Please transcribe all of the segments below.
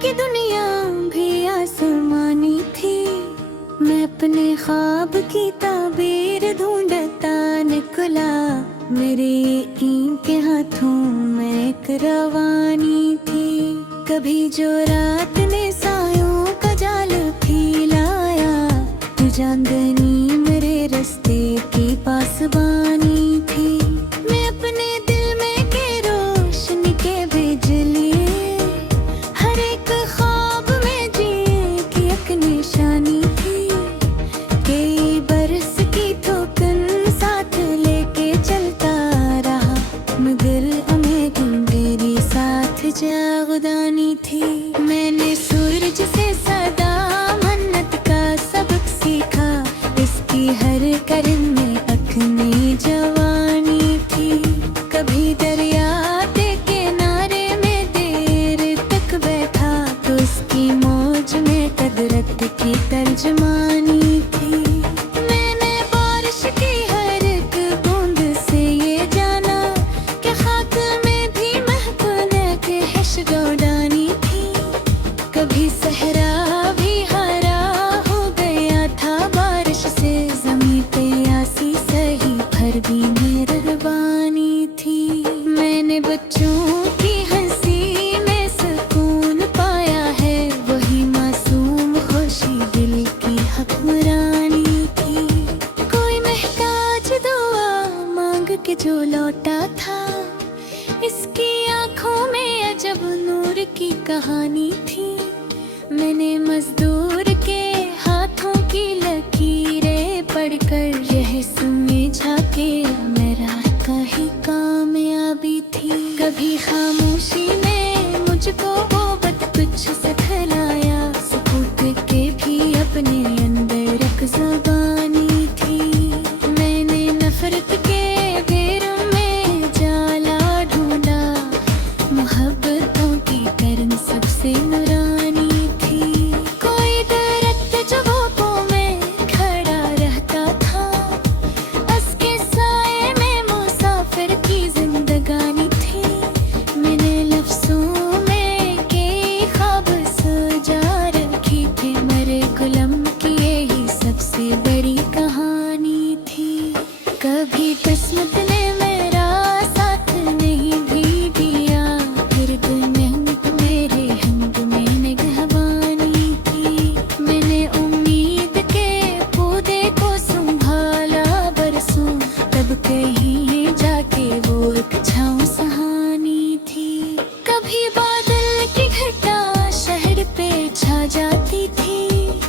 की दुनिया भी आसमानी थी। मैं अपने ख्वाब की ताबीर ढूंढता निकला, मेरे यकीन के हाथों में एक रवानी थी। कभी जो रात ने सायों का जाल फैलाया, तू चांदनी मेरे रास्ते की पासबानी थी। मैं अपने दिल में के रोशनी के बिजली, हर एक ख्वाब में जिए की एक निशानी थी। कई बरस की ठोकर साथ लेके चलता रहा, मगर मेरी मेरी साथ जागदानी थी। मैंने सूरज से सदा मन्नत का सबक सीखा, इसकी हर करन में अपनी जवानी थी। कभी दरिया के किनारे में देर तक बैठा, तो उसकी मौज में कुदरत की तर्जमानी थी। मैंने बारिश की हर एक बूंद से ये जाना कि खाक में भी महफूज के हिश्गोडानी थी। कभी सहरा भी हरा हो गया था बारिश से, जमीन पे आसी सही भर भी मेहरबानी थी। मैंने बच्चों की हंसी में सुकून पाया है, वही मासूम खुशी दिल की हुक्मरानी थी। कोई महताज दुआ मांग के जो लौटा था, इसकी आंखों में अजब नूर की कहानी थी। मैंने मजदूर के हाथों की लकीरें पढ़कर यह समझा के मेरा कहीं कामयाबी थी। कभी खामोशी ने मुझको वो बात कुछ सिखलाया, सुकूत के भी अपने अंदर एक ज़ुबानी थी। मैंने नफरत के घेरों में जाला ढूंढा, मोहब्बतों की करन सबसे नुरानी थी। कोई दरख्त जवाबों में खड़ा रहता था, उसके साए में मुसाफिर की जिंदगानी थी। मैंने लफ्ज़ों में कई ख्वाब सजा रखी थी, मेरे गुलाम की यही सबसे बड़ी कहानी थी। कभी किस्मत ने मेरा साथ नहीं भी दिया, फिर दुनिया मेरे हंग में निगहबानी थी। मैंने उम्मीद के पौधे को संभाला बरसों, तब कहीं जाके वो एक छाँव सहानी थी। कभी बादल की घटा शहर पे छा जाती थी,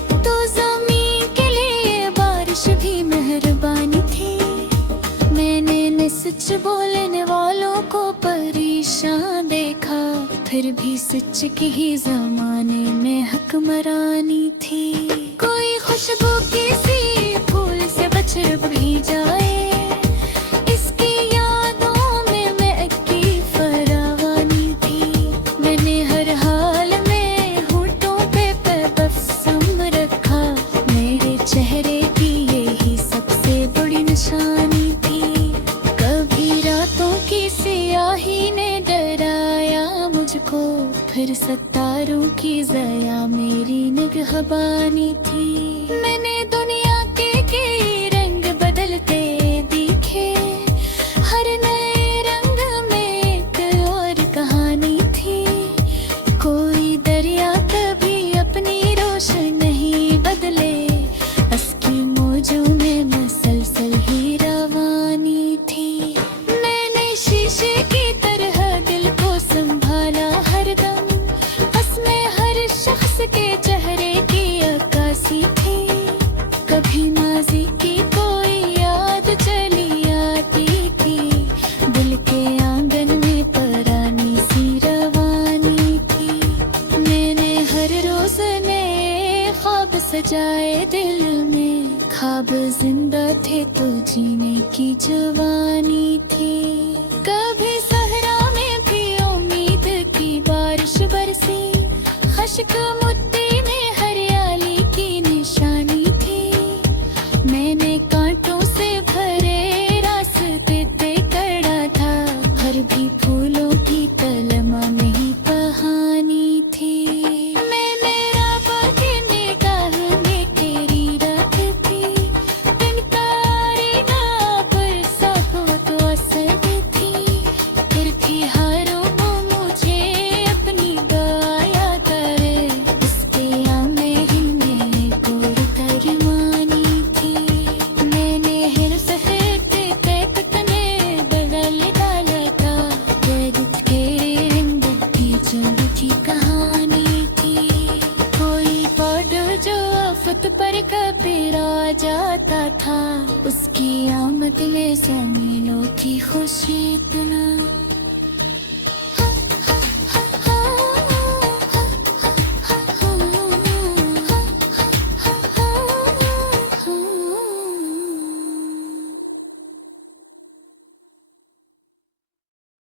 तो जमीन के लिए बारिश भी मेहरबानी थी। मैंने सच बोलने वालों को परेशान देखा, फिर भी सच के ही जमाने में हुक्मरानी थी। कोई खुशबू किसी फूल से बच भी जाए, इसकी यादों में मैं की फरावानी थी। मैंने हर हाल में होठों पे तबस्सुम रखा, मेरे चेहरे की यही सबसे बड़ी निशानी थी। कभी रातों की सियाही ने डराया मुझको, फिर सितारों की ज़या मेरी निगहबानी थी। मैंने दुनिया के रंग बदलते दिखे, हर नए रंग में एक और कहानी थी। कोई दरिया कभी अपनी रोशनी नहीं बदले, उसकी मौजों में मसलसल ही रवानी थी। मैंने शीशे की तरह दिल को संभाला हरदम, उसमें हर शख्स के चेहरे की अक्कासी थी। कभी माजी की कोई याद चली आती थी, दिल के आंगन में पुरानी सी रवानी थी। मैंने हर रोज नए ख्वाब सजाए दिल में, ख्वाब जिंदा थे तो जीने की जवानी थी। कभी सहरा में भी उम्मीद की बारिश बरसी, खश्क मुट्ठी में हरियाली की निशानी थी। मैंने कांटों से भरे रास्ते पे कड़ा था, हर भी फूलों की तलमा में ही कहानी थी। वक्त पर कबीर आ जाता था, उसकी आमद में ज़मीनों की खुशी इतना